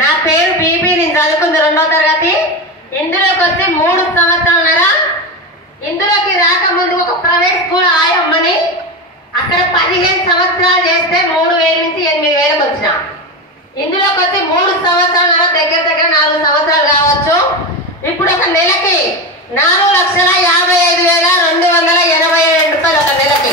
నా పేరు బీబీ, నేను చదువుకుంది 2వ తరగతి. ఇందులోకి వచ్చి 3 సంవత్సరాలన్నర. ఇందులోకి రాకముందు ఒక ప్రైవేట్ స్కూల్ ఆయమ్మని, అక్కడ 15 సంవత్సరాలు చేస్తే 3,000 నుంచి 8,000 వచ్చిన. ఇందులోకి వచ్చి 3 సంవత్సరాలన్నర, దగ్గర 4 సంవత్సరాలు కావచ్చు. ఇప్పుడు ఒక నెలకి 4,55,287 రూపాయలు ఒక నెలకి.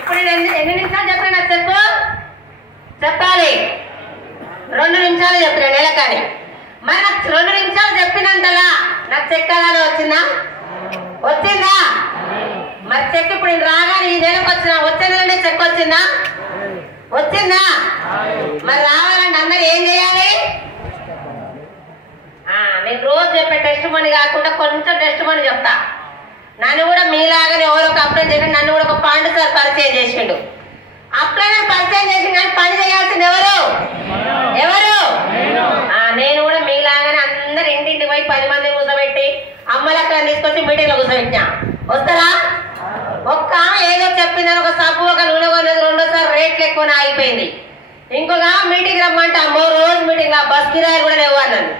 ఇప్పుడు నేను ఎన్ని నిమిషాలు చెప్పినా చెప్పు, చెప్పాలి. 2 నిమిషాలు చెప్పిన నెలకని. మరి నాకు 2 నిమిషాలు చెప్పినంతలా నాకు చెక్ అలానే వచ్చిందా? మరి చెక్ ఇప్పుడు నేను రాగానే ఈ నెలకు వచ్చిన, వచ్చే నెలనే చెక్ వచ్చిందా? మరి రావాలంటే అందరు ఏం చేయాలి? నేను రోజు చెప్పే టెస్ట్ మనీ కాకుండా కొంచెం టెస్ట్ మనీ చెప్తా. నన్ను కూడా మీలాగానే ఎవరో ఒక అప్లై చేసి, నన్ను కూడా ఒక పాండు సార్ పరిచయం చేసిండు. అప్లై పరిచయం చేసి కానీ పని చేయాల్సింది ఎవరు? నేను కూడా మీలాగానే అందరు ఇంటింటికి పోయి 10 మందిని కూర్చోబెట్టి అమ్మలక్కలను తీసుకొచ్చి మీటింగ్ లో కూర్చోబెట్టినా. వస్తారా? ఒక్క ఏదో చెప్పిందని ఒక సబ్బు, ఒక నూనె కొన్నది, 2వ రేట్లు ఎక్కువ ఆగిపోయింది. ఇంకొక మీటింగ్ రమ్మంటే అమ్మో రోజు మీటింగ్, ఆ బస్ కిరాయిలు కూడా లేవు అన్నాను.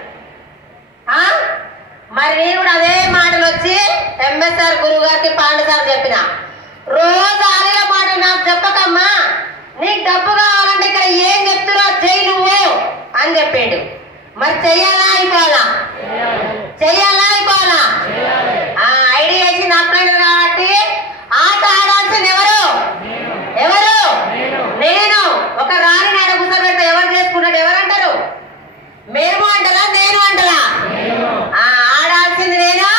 మరి నేను కూడా అదే మాటలు వచ్చి ఎంఎస్ఆర్ గురువు గారికి పాండు సార్ చెప్పిన, రోజు అదే మాటలు నాకు చెప్పకమ్మా, నీకు డబ్బు కావాలంటే ఇక్కడ ఏం చెప్తున్నా చెయ్యి నువ్వు అని చెప్పిండు. మరి చెయ్యాలా అయిపోవాలా? ఐడి వేసి అప్లైన్ కాబట్టి ఆట ఆడాల్సింది ఎవరు? నేను. ఒక రాని నాడ కూర్చోబెడతా, ఎవరు చేసుకున్నాడు ఎవరంటారు? మేము అంటలా, నేను అంటలా? ఆడాల్సింది నేను,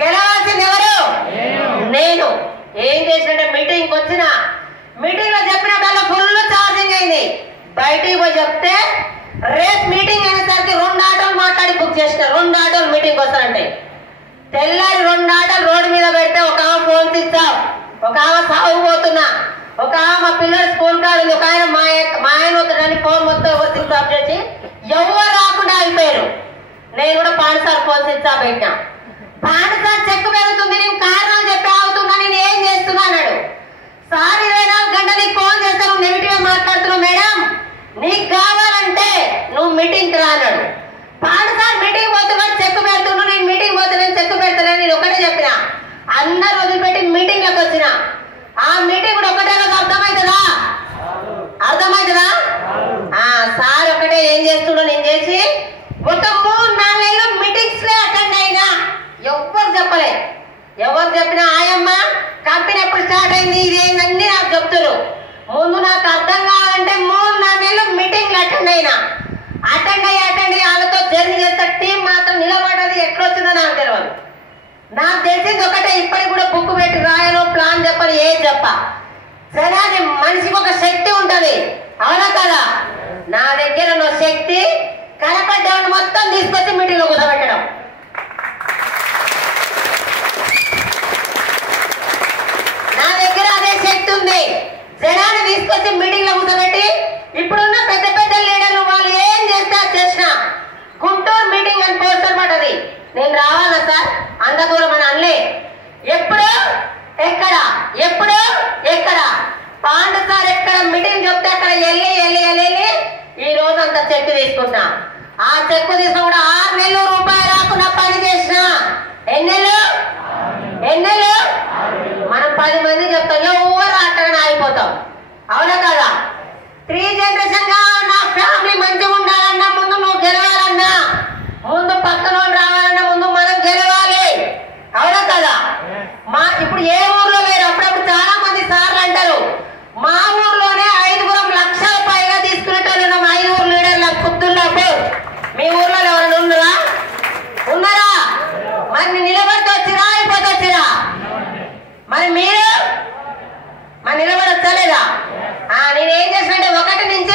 గెలవాల్సింది ఎవరు? నేను. ఏం చేసినట్టే మీటింగ్కి వచ్చిన, మీటింగ్ లో చెప్పినప్పుడల్లా ఫుల్ ఛార్జింగ్ అయింది. బయటికి పోయి చెప్తే రేపు మీటింగ్ అయినసరికి 2 ఆటోలు మాట్లాడి బుక్ చేసిన. 2 ఆటోలు మీటింగ్ వస్తారంటే తెల్లారి 2 ఆటోలు రోడ్డు మీద పెడితే ఒక ఆమె ఫోన్ తీస్తావు, ఒక ఆమె సాగుపోతున్నా, ఒక ఆమె మా పిల్లలు స్కూల్ కాదు, ఒక ఆయన మా ఆయన వద్దని ఫోన్ మొత్తం స్విచ్ ఆఫ్ చేసి ఎవరు రాకుండా అయిపోయారు. నేను కూడా Pandu sir phone switch off పెట్టినా. పాండు సార్ చెక్ పెరుగుతుంది, నేను కారణాలు చెప్పి ఆగుతున్నా, నేను ఏం చేస్తున్నా అన్నాడు. సార్ 24 గంటలు నీకు ఫోన్ చేస్తే నువ్వు నెగిటివ్ గా మాట్లాడుతున్నావు మేడం, నీకు కావాలంటే నువ్వు మీటింగ్ రా అన్నాడు. పాండు సార్ మీటింగ్ పోతున్నాడు, చెక్ పెడుతున్నాడు, నేను మీటింగ్ పోతున్నాను, చెక్ పెడతానని నేను ఒకటే చెప్పిన. అందరు వదిలిపెట్టి మీటింగ్ లకు వచ్చిన. ఆ మీటింగ్ కూడా ఒకటే అర్థమవుతుందా? సార్ ఒకటే ఏం చేస్తుండో నేను చేసి ఒక 3-4 నెలలు మీటింగ్స్ లే అటెండ్ అయినా. ఎవరు చెప్పలే, ఎవరు చెప్పినా ఆయమ్మ కంపెనీ ఎప్పుడు స్టార్ట్ అయింది ఇదేందన్నీ నాకు చెప్తారు. ముందు నాకు అర్థం కావాలంటే 3-4 నెలలు మీటింగ్లు అటెండ్ అయినా. అటెండ్ అయ్యి వాళ్ళతో జర్నీ చేస్తే టీం మాత్రం నిలబడది ఎట్లొచ్చిందో నాకు తెలియదు. నాకు తెలిసింది ఒకటే, ఇప్పటికి కూడా బుక్ పెట్టి రాయను, ప్లాన్ చెప్పని ఏది చెప్ప. సరే, మనిషికి ఒక శక్తి ఉంటది, అవునా కదా? నా దగ్గర ఉన్న శక్తి కనపడ్డవాడిని మొత్తం తీసుకొచ్చి మీటింగ్ లో కూర్చోబెట్టడం. నా దగ్గర అదే శక్తి ఉంది. జనాన్ని తీసుకొచ్చి మీటింగ్ లో కూర్చోబెట్టి ఇప్పుడున్న పెద్ద పెద్ద లీడర్లు వాళ్ళు ఏం చేస్తే చేసిన. గుంటూరు మీటింగ్ అని పోస్టర్ పడ్డది, నేను రావాలా సార్? అంత దూరం అని అనలే. ఎప్పుడు ఎక్కడ పాండు సార్ ఎక్కడ మీటింగ్ చెప్తే అక్కడ వెళ్ళి ఈ రోజు అంత చెక్ తీసుకుంటా. ఆ చెక్ తీసుకుని కూడా 6 నెలలు రూపాయలు రాకుండా పని చేసిన. ఎన్ని నెలలు? మనం 10 మంది చెప్తాం, ఎవరు అక్కడ ఆగిపోతాం, అవునా కదా? 3 జనరేషన్ గా నా ఫ్యామిలీ మంచిగా ఉండాలన్నా, ముందు నువ్వు గెలవాలన్నా, ముందు పక్కన రావాలన్నా ముందు మనం గెలవాలి, అవునా కదా? ఇప్పుడు ఏ ఊర్లో లేరు. అప్పుడప్పుడు చాలా మంది సార్లు అంటారు, మా ఊర్లోనే 5 లక్షల పైగా తీసుకునేటోళ్ళు 5 లీడర్ల పుత్తున్నప్పుడు. మీ ఊర్లో ఎవరైనా ఉన్నారా? మరి నిలబడితే వచ్చిరా, అయిపోతే వచ్చిరా? మరి మీరు నిలబడి వచ్చలేదా? నేనేం చేసినట్టే 1 నుంచి